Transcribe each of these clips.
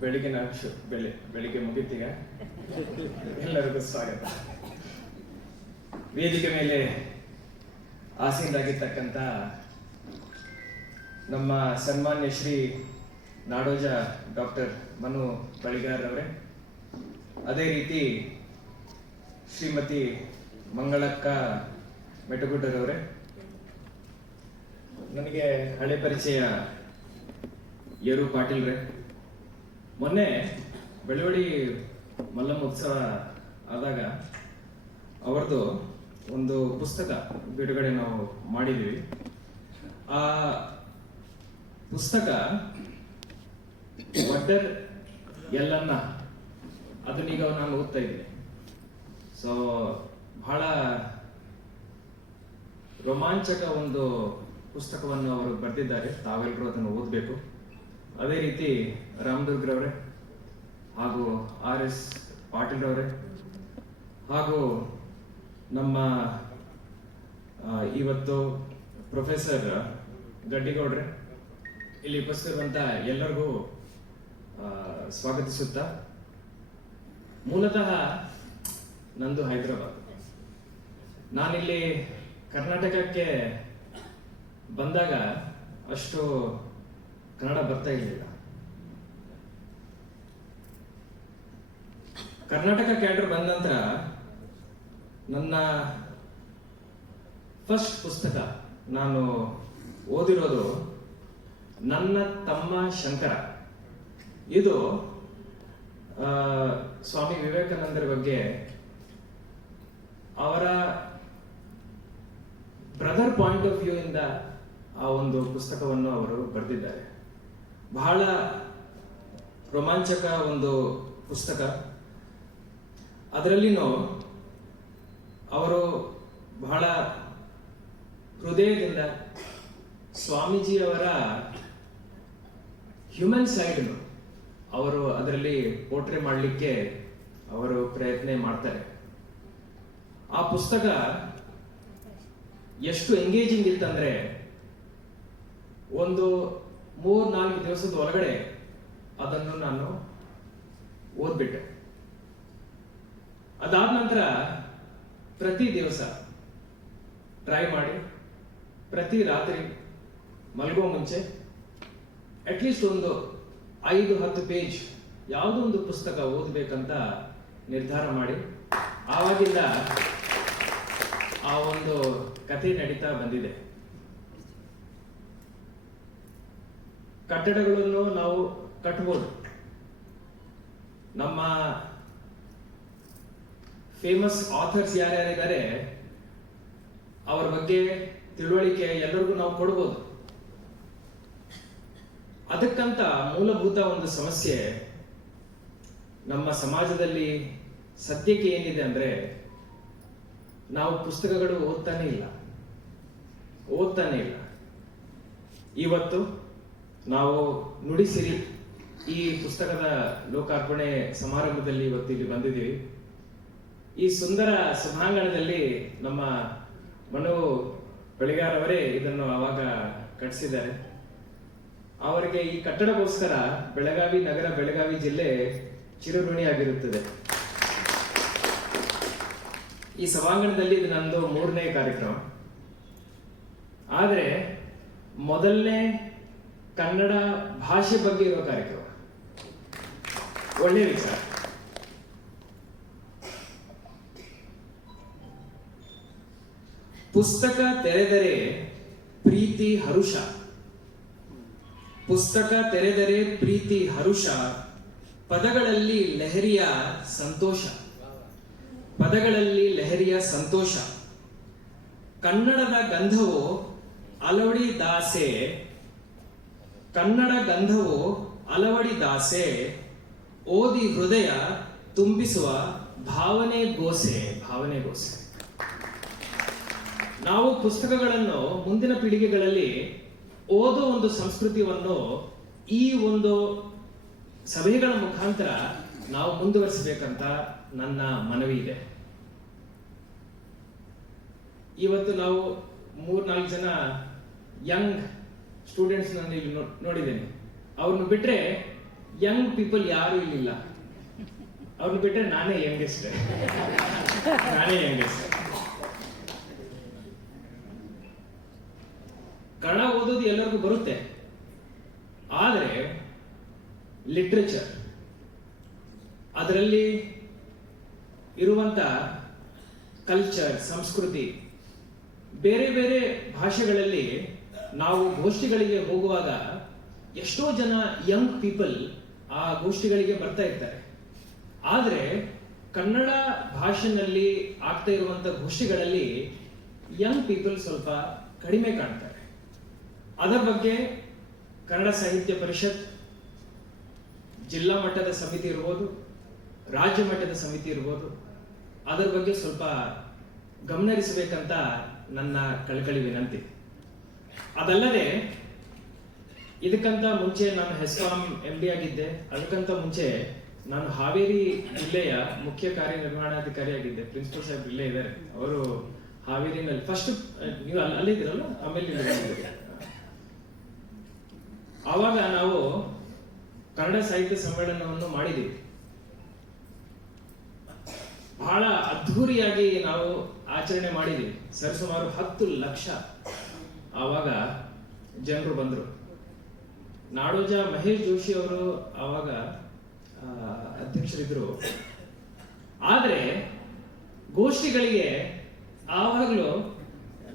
ಬೆಳಿಗ್ಗಿನ ಶು ಬೆಳೆ, ಬೆಳಿಗ್ಗೆ ಮುಗಿತೀಗ? ಎಲ್ಲರಿಗೂ ಸ್ವಾಗತ. ವೇದಿಕೆ ಮೇಲೆ ಆಸೀನರಾಗಿರ್ತಕ್ಕಂಥ ನಮ್ಮ ಸನ್ಮಾನ್ಯ ಶ್ರೀ ನಾಡೋಜ ಡಾಕ್ಟರ್ ಮನು ಅವರೇ ಅದೇ ರೀತಿ ಶ್ರೀಮತಿ ಮಂಗಳಕ್ಕ ಮೆಟಗುಡ್ಡರವರೇ ನನಗೆ ಹಳೆ ಪರಿಚಯ ಯರು ಪಾಟೀಲ್ರೆ. ಮೊನ್ನೆ ಬೆಳವಡಿ ಮಲ್ಲಮ್ಮ ಉತ್ಸವ ಆದಾಗ ಅವರದು ಒಂದು ಪುಸ್ತಕ ಬಿಡುಗಡೆ ನಾವು ಮಾಡಿದ್ವಿ. ಆ ಪುಸ್ತಕ ವಡ್ಡರ್ ಎಲ್ಲನ್ನ ಅದನ್ನೀಗ ನಾನು ಓದ್ತಾ ಇದ್ದೀನಿ. ಸೊ ಬಹಳ ರೋಮಾಂಚಕ ಒಂದು ಪುಸ್ತಕವನ್ನು ಅವರು ಬರೆದಿದ್ದಾರೆ. ತಾವೆಲ್ಲರೂ ಅದನ್ನು ಓದಬೇಕು. ಅದೇ ರೀತಿ ರಾಮದುರ್ಗ್ರವರೇ ಹಾಗೂ ಆರ್ ಎಸ್ ಪಾಟೀಲ್ ಹಾಗೂ ನಮ್ಮ ಇವತ್ತು ಪ್ರೊಫೆಸರ್ ಗಡ್ಡಿಗೌಡ್ರೆ ಇಲ್ಲಿ ಉಪಸ್ಥಿತಿರುವಂತ ಎಲ್ಲರಿಗೂ ಸ್ವಾಗತಿಸುತ್ತಾ ಮೂಲತಃ ನಂದು ಹೈದರಾಬಾದ್. ನಾನಿಲ್ಲಿ ಕರ್ನಾಟಕಕ್ಕೆ ಬಂದಾಗ ಅಷ್ಟು ಕನ್ನಡ ಬರ್ತಾ ಇರಲಿಲ್ಲ. ಕರ್ನಾಟಕ ಕ್ಯಾಡರ್ ಬಂದ ನಂತರ ನನ್ನ ಫಸ್ಟ್ ಪುಸ್ತಕ ನಾನು ಓದಿರೋದು ನನ್ನ ತಮ್ಮ ಶಂಕರ. ಇದು ಸ್ವಾಮಿ ವಿವೇಕಾನಂದರ ಬಗ್ಗೆ ಅವರ ಬ್ರದರ್ ಪಾಯಿಂಟ್ ಆಫ್ ವ್ಯೂ ಇಂದ ಆ ಒಂದು ಪುಸ್ತಕವನ್ನು ಅವರು ಬರೆದಿದ್ದಾರೆ. ಬಹಳ ರೋಮಾಂಚಕ ಒಂದು ಪುಸ್ತಕ. ಅದರಲ್ಲಿನೂ ಅವರು ಬಹಳ ಹೃದಯದಿಂದ ಸ್ವಾಮೀಜಿಯವರ ಹ್ಯೂಮನ್ ಸೈಡ್ ಅವರು ಅದರಲ್ಲಿ ಪೋಟ್ರೆ ಮಾಡಲಿಕ್ಕೆ ಅವರು ಪ್ರಯತ್ನ ಮಾಡ್ತಾರೆ. ಆ ಪುಸ್ತಕ ಎಷ್ಟು ಎಂಗೇಜಿಂಗ್ ಇತ್ತಂದ್ರೆ ಒಂದು ಮೂರ್ ನಾಲ್ಕು ದಿವಸದ ಒಳಗಡೆ ಅದನ್ನು ನಾನು ಓದ್ಬಿಟ್ಟೆ. ಅದಾದ ನಂತರ ಪ್ರತಿ ದಿವಸ ಟ್ರೈ ಮಾಡಿ, ಪ್ರತಿ ರಾತ್ರಿ ಮಲಗೋ ಮುಂಚೆ ಅಟ್ಲೀಸ್ಟ್ ಒಂದು ಐದು, ಹತ್ತು ಪೇಜ್ ಯಾವುದೋ ಒಂದು ಪುಸ್ತಕ ಓದಬೇಕಂತ ನಿರ್ಧಾರ ಮಾಡಿ. ಆವಾಗಿಂದ ಆ ಒಂದು ಕಥೆ ನಡೀತಾ ಬಂದಿದೆ. ಕಟ್ಟಡಗಳನ್ನು ನಾವು ಕಟ್ಬೋದು. ನಮ್ಮ ಫೇಮಸ್ ಆಥರ್ಸ್ ಯಾರ್ಯಾರಿದ್ದಾರೆ, ಅವರ ಬಗ್ಗೆ ತಿಳುವಳಿಕೆ ಎಲ್ಲರಿಗೂ ನಾವು ಕೊಡ್ಬೋದು. ಅದಕ್ಕಂತ ಮೂಲಭೂತ ಒಂದು ಸಮಸ್ಯೆ ನಮ್ಮ ಸಮಾಜದಲ್ಲಿ ಸತ್ಯಕ್ಕೆ ಏನಿದೆ ಅಂದ್ರೆ, ನಾವು ಪುಸ್ತಕಗಳು ಓದ್ತಾನೆ ಇಲ್ಲ. ಓದ್ತಾನೆ ಇಲ್ಲ. ಇವತ್ತು ನಾವು ನುಡಿಸಿರಿ ಈ ಪುಸ್ತಕದ ಲೋಕಾರ್ಪಣೆ ಸಮಾರಂಭದಲ್ಲಿ ಇವತ್ತು ಇಲ್ಲಿ ಬಂದಿದ್ದೀವಿ. ಈ ಸುಂದರ ಸಭಾಂಗಣದಲ್ಲಿ ನಮ್ಮ ಮನು ಬೆಳೆಗಾರವರೇ ಇದನ್ನು ಆವಾಗ ಕಟ್ಟಿಸಿದ್ದಾರೆ ಅವರಿಗೆ ಈ ಕಟ್ಟಡಕ್ಕೋಸ್ಕರ ಬೆಳಗಾವಿ ನಗರ, ಬೆಳಗಾವಿ ಜಿಲ್ಲೆ ಚಿರಋಣಿಯಾಗಿರುತ್ತದೆ ಈ ಸಭಾಂಗಣದಲ್ಲಿ ಇದು ನಂದು ಮೂರನೇ ಕಾರ್ಯಕ್ರಮ. ಆದರೆ ಮೊದಲನೇ ಕನ್ನಡ ಭಾಷೆ ಬಗ್ಗೆ ಇರೋ ಕಾರ್ಯಕ್ರಮ. ಒಳ್ಳೆಯ ವಿಚಾರ. ಪುಸ್ತಕ ತೆರೆದರೆ ಪ್ರೀತಿ ಹರುಷ. ಪುಸ್ತಕ ತೆರೆದರೆ ಪ್ರೀತಿ ಹರುಷ, ಪದಗಳಲ್ಲಿ ಲಹರಿಯ ಸಂತೋಷ. ಪದಗಳಲ್ಲಿ ಲಹರಿಯ ಸಂತೋಷ. ಕನ್ನಡದ ಗಂಧವು ಅಲವಡಿ ದಾಸೆ ಕನ್ನಡ ಗಂಧವು ಅಲವಡಿ ದಾಸೆ, ಓದಿ ಹೃದಯ ತುಂಬಿಸುವ ಭಾವನೆ ಗೋಸೆ ಭಾವನೆ ಗೋಸೆ. ನಾವು ಪುಸ್ತಕಗಳನ್ನು ಮುಂದಿನ ಪೀಳಿಗೆಗಳಲ್ಲಿ ಓದೋ ಒಂದು ಸಂಸ್ಕೃತಿಯನ್ನು ಈ ಒಂದು ಸಭೆಗಳ ಮುಖಾಂತರ ನಾವು ಮುಂದುವರಿಸಬೇಕಂತ ನನ್ನ ಮನವಿ ಇದೆ. ಇವತ್ತು ನಾವು ಮೂರ್ನಾಲ್ಕು ಜನ ಯಂಗ್ ಸ್ಟೂಡೆಂಟ್ಸ್ ನಾನು ಇಲ್ಲಿ ನೋಡಿದ್ದೇನೆ. ಅವ್ರನ್ನ ಬಿಟ್ರೆ ಯಂಗ್ ಪೀಪಲ್ ಯಾರು ಇಲ್ಲಿಲ್ಲ. ಅವ್ರನ್ನ ಬಿಟ್ಟರೆ ನಾನೇ ಯಂಗೆಸ್ಟ್ ನಾನೇ ಯಂಗೆಸ್ಟ್ ಕನ್ನಡ ಓದೋದು ಎಲ್ಲರಿಗೂ ಬರುತ್ತೆ. ಆದರೆ ಲಿಟ್ರೇಚರ್ ಅದರಲ್ಲಿ ಇರುವಂತ ಕಲ್ಚರ್ ಸಂಸ್ಕೃತಿ, ಬೇರೆ ಬೇರೆ ಭಾಷೆಗಳಲ್ಲಿ ನಾವು ಗೋಷ್ಠಿಗಳಿಗೆ ಹೋಗುವಾಗ ಎಷ್ಟೋ ಜನ ಯಂಗ್ ಪೀಪಲ್ ಆ ಗೋಷ್ಠಿಗಳಿಗೆ ಬರ್ತಾ ಇರ್ತಾರೆ. ಆದರೆ ಕನ್ನಡ ಭಾಷೆನಲ್ಲಿ ಆಗ್ತಾ ಇರುವಂತ ಗೋಷ್ಠಿಗಳಲ್ಲಿ ಯಂಗ್ ಪೀಪಲ್ ಸ್ವಲ್ಪ ಕಡಿಮೆ ಕಾಣ್ತಾರೆ. ಅದರ ಬಗ್ಗೆ ಕನ್ನಡ ಸಾಹಿತ್ಯ ಪರಿಷತ್, ಜಿಲ್ಲಾ ಮಟ್ಟದ ಸಮಿತಿ ಇರ್ಬೋದು, ರಾಜ್ಯ ಮಟ್ಟದ ಸಮಿತಿ ಇರ್ಬೋದು, ಅದರ ಬಗ್ಗೆ ಸ್ವಲ್ಪ ಗಮನಹರಿಸಬೇಕಂತ ನನ್ನ ಕಳಕಳಿ ವಿನಂತಿ. ಅದಲ್ಲದೆ, ಇದಕ್ಕಂತ ಮುಂಚೆ ನಾನು ಹೆಸ್ಕಾಂ ಎಂ ಡಿ ಆಗಿದ್ದೆ. ಅದಕ್ಕಂತ ಮುಂಚೆ ನಾನು ಹಾವೇರಿ ಜಿಲ್ಲೆಯ ಮುಖ್ಯ ಕಾರ್ಯನಿರ್ವಹಣಾಧಿಕಾರಿ ಆಗಿದ್ದೆ. ಪ್ರಿನ್ಸಿಪಲ್ ಸಾಹೇಬ್ ಇಲ್ಲೇ ಇದ್ದಾರೆ. ಅವರು ಹಾವೇರಿನಲ್ಲಿ ಫಸ್ಟ್ ನೀವು ಅಲ್ಲಿ ಅಲ್ಲಿದ್ದೀರಲ್ಲ ಆಮೇಲೆ. ಆವಾಗ ನಾವು ಕನ್ನಡ ಸಾಹಿತ್ಯ ಸಮ್ಮೇಳನವನ್ನು ಮಾಡಿದ್ದೀವಿ. ಬಹಳ ಅದ್ಧೂರಿಯಾಗಿ ನಾವು ಆಚರಣೆ ಮಾಡಿದ್ದೀವಿ. ಸರಿಸುಮಾರು ಹತ್ತು ಲಕ್ಷ ಆವಾಗ ಜನರು ಬಂದರು. ನಾಡೋಜ ಮಹೇಶ್ ಜೋಶಿ ಅವರು ಆವಾಗ ಅಧ್ಯಕ್ಷರಿದ್ರು. ಆದರೆ ಗೋಷ್ಠಿಗಳಿಗೆ ಆವಾಗಲೂ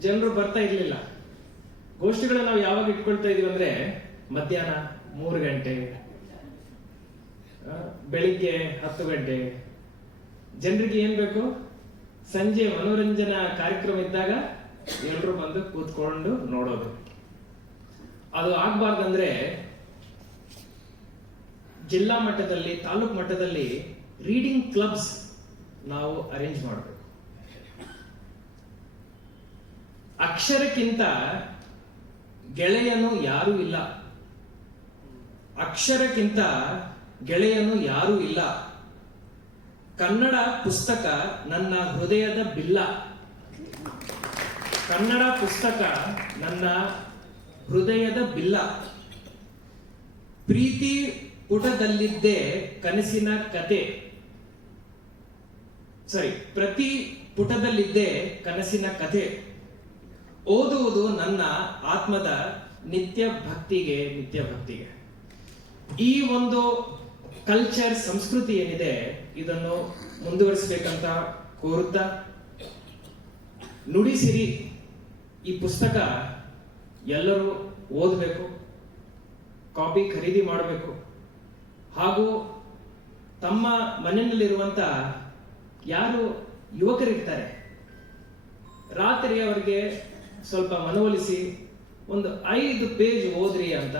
ಜನರು ಬರ್ತಾ ಇರಲಿಲ್ಲ. ಗೋಷ್ಠಿಗಳನ್ನ ನಾವು ಯಾವಾಗ ಇಟ್ಕೊಳ್ತಾ ಇದೀವಿ ಅಂದ್ರೆ ಮಧ್ಯಾಹ್ನ ಮೂರು ಗಂಟೆ ಬೆಳಿಗ್ಗೆ ಹತ್ತು ಗಂಟೆ. ಜನರಿಗೆ ಏನ್ ಬೇಕು? ಸಂಜೆ ಮನೋರಂಜನಾ ಕಾರ್ಯಕ್ರಮ ಇದ್ದಾಗ ಎಲ್ಲರೂ ಬಂದು ಕೂತ್ಕೊಂಡು ನೋಡೋದು. ಅದು ಆಗ್ಬಾರ್ದಂದ್ರೆ ಜಿಲ್ಲಾ ಮಟ್ಟದಲ್ಲಿ, ತಾಲೂಕ್ ಮಟ್ಟದಲ್ಲಿ ರೀಡಿಂಗ್ ಕ್ಲಬ್ಸ್ ನಾವು ಅರೇಂಜ್ ಮಾಡಬೇಕು. ಅಕ್ಷರಕ್ಕಿಂತ ಗೆಳೆಯನು ಯಾರೂ ಇಲ್ಲ. ಅಕ್ಷರಕ್ಕಿಂತ ಗೆಳೆಯನು ಯಾರೂ ಇಲ್ಲ. ಕನ್ನಡ ಪುಸ್ತಕ ನನ್ನ ಹೃದಯದ ಬಿಲ್ಲ. ಕನ್ನಡ ಪುಸ್ತಕ ನನ್ನ ಹೃದಯದ ಬಿಲ್ಲ. ಪ್ರೀತಿ ಪುಟದಲ್ಲಿದ್ದೇ ಕನಸಿನ ಕತೆ. ಸರಿ, ಪ್ರತಿ ಪುಟದಲ್ಲಿದ್ದೇ ಕನಸಿನ ಕತೆ. ಓದುವುದು ನನ್ನ ಆತ್ಮದ ನಿತ್ಯ ಭಕ್ತಿಗೆ ನಿತ್ಯ ಭಕ್ತಿಗೆ. ಈ ಒಂದು ಕಲ್ಚರ್ ಸಂಸ್ಕೃತಿ ಏನಿದೆ, ಇದನ್ನು ಮುಂದುವರಿಸಬೇಕಂತ ಕೋರುತ್ತಾ ನುಡಿಸಿರಿ ಈ ಪುಸ್ತಕ ಎಲ್ಲರೂ ಓದಬೇಕು, ಕಾಪಿ ಖರೀದಿ ಮಾಡಬೇಕು. ಹಾಗೂ ತಮ್ಮ ಮನೆಯಲ್ಲಿರುವಂತ ಯಾರು ಯುವಕರಿರ್ತಾರೆ, ರಾತ್ರಿ ಅವರಿಗೆ ಸ್ವಲ್ಪ ಮನವೊಲಿಸಿ ಒಂದು ಐದು ಪೇಜ್ ಓದ್ರಿ ಅಂತ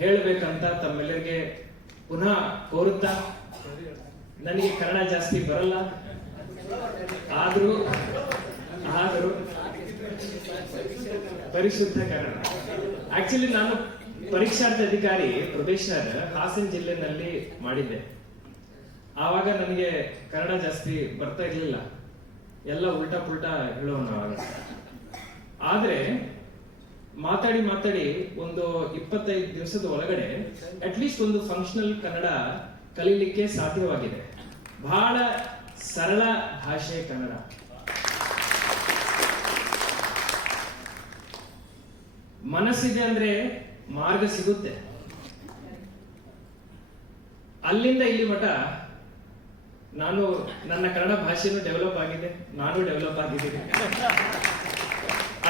ಹೇಳಬೇಕಂತ ತಮ್ಮೆಲ್ಲರಿಗೆ ಪುನಃ ಕೋರುತ್ತಾ, ನನಗೆ ಕನ್ನಡ ಜಾಸ್ತಿ ಬರಲ್ಲ. ಆದ್ರೂ ಆದ್ರೂ ಪರಿಶುದ್ಧ ಕನ್ನಡ. ಆಕ್ಚುಲಿ ನಾನು ಪರೀಕ್ಷಾರ್ಥಿ ಅಧಿಕಾರಿ ಪ್ರೊಬೇಷನರ್ ಹಾಸನ ಜಿಲ್ಲೆನಲ್ಲಿ ಮಾಡಿದ್ದೆ. ಆವಾಗ ನನಗೆ ಕನ್ನಡ ಜಾಸ್ತಿ ಬರ್ತಾ ಇರಲಿಲ್ಲ. ಎಲ್ಲ ಉಲ್ಟಾ ಪುಲ್ಟಾ ಹೇಳೋಣ ಆವಾಗ. ಆದ್ರೆ ಮಾತಾಡಿ ಮಾತಾಡಿ ಒಂದು ಇಪ್ಪತ್ತೈದು ದಿವಸದ ಒಳಗಡೆ ಅಟ್ಲೀಸ್ಟ್ ಒಂದು ಫಂಕ್ಷನಲ್ ಕನ್ನಡ ಕಲೀಲಿಕ್ಕೆ ಸಾಧ್ಯವಾಗಿದೆ. ಬಹಳ ಸರಳ ಭಾಷೆ ಕನ್ನಡ. ಮನಸ್ಸಿದೆ ಅಂದ್ರೆ ಮಾರ್ಗ ಸಿಗುತ್ತೆ. ಅಲ್ಲಿಂದ ಇಲ್ಲಿ ಮಠ ನಾನು ನನ್ನ ಕನ್ನಡ ಭಾಷೆನೂ ಡೆವಲಪ್ ಆಗಿದೆ, ನಾನು ಡೆವಲಪ್ ಆಗಿದ್ದೀನಿ.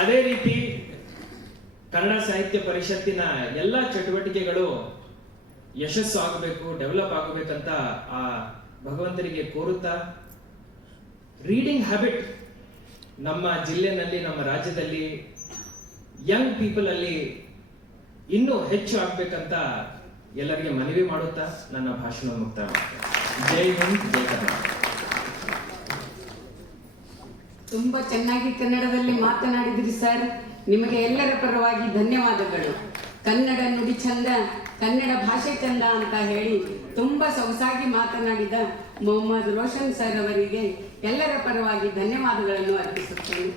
ಅದೇ ರೀತಿ ಕನ್ನಡ ಸಾಹಿತ್ಯ ಪರಿಷತ್ತಿನ ಎಲ್ಲ ಚಟುವಟಿಕೆಗಳು ಯಶಸ್ಸು ಆಗಬೇಕು ಡೆವಲಪ್ ಆಗಬೇಕಂತ ಆ ಭಗವಂತನಿಗೆ ಕೋರುತ್ತಾ ರೀಡಿಂಗ್ ಹ್ಯಾಬಿಟ್ ನಮ್ಮ ಜಿಲ್ಲೆನಲ್ಲಿ, ನಮ್ಮ ರಾಜ್ಯದಲ್ಲಿ ಯಂಗ್ ಪೀಪಲ್ ಅಲ್ಲಿ ಇನ್ನೂ ಹೆಚ್ಚು ಆಗ್ಬೇಕಂತ ಎಲ್ಲರಿಗೆ ಮನವಿ ಮಾಡುತ್ತಾ ನನ್ನ ಭಾಷಣ ಮುಕ್ತಾಯ. ಜೈ ಹಿಂದ್, ಜೈ ಕರ್ನಾಟಕ. ತುಂಬಾ ಚೆನ್ನಾಗಿ ಕನ್ನಡದಲ್ಲಿ ಮಾತನಾಡಿದ್ರಿ ಸರ್. ನಿಮಗೆ ಎಲ್ಲರ ಪರವಾಗಿ ಧನ್ಯವಾದಗಳು. ಕನ್ನಡ ನುಡಿ ಚಂದ, ಕನ್ನಡ ಭಾಷೆ ಚಂದ ಅಂತ ಹೇಳಿ ತುಂಬಾ ಸೊಗಸಾಗಿ ಮಾತನಾಡಿದ ಮೊಹಮ್ಮದ್ ರೋಷನ್ ಸರ್ ಅವರಿಗೆ ಎಲ್ಲರ ಪರವಾಗಿ ಧನ್ಯವಾದಗಳನ್ನು ಅರ್ಪಿಸುತ್ತೇನೆ.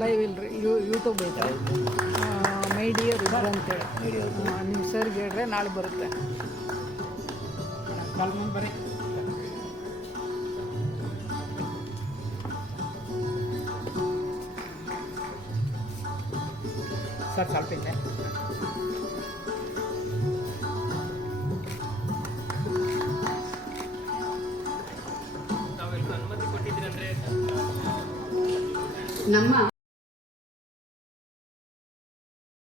ಲೈವ್ ಇಲ್ರಿ, ಯೂ ಯೂಟ್ಯೂಬ್ ಐತೆ. ಮೈ ಡಿಯರ್ ರುದ್ರ ಅಂತೇಳಿ. ನಿಮ್ಮ ಸರ್ಗೆ ಹೇಳ್ರೆ, ನಾಳೆ ಬರುತ್ತೆ. ಸರ್ ಸ್ವಲ್ಪ ಇದೆ ತಾವೆಲ್ಲರೂ ಅನುಮತಿ ಕೊಟ್ಟಿದ್ದೀರಂದ್ರೆ ನಮ್ಮ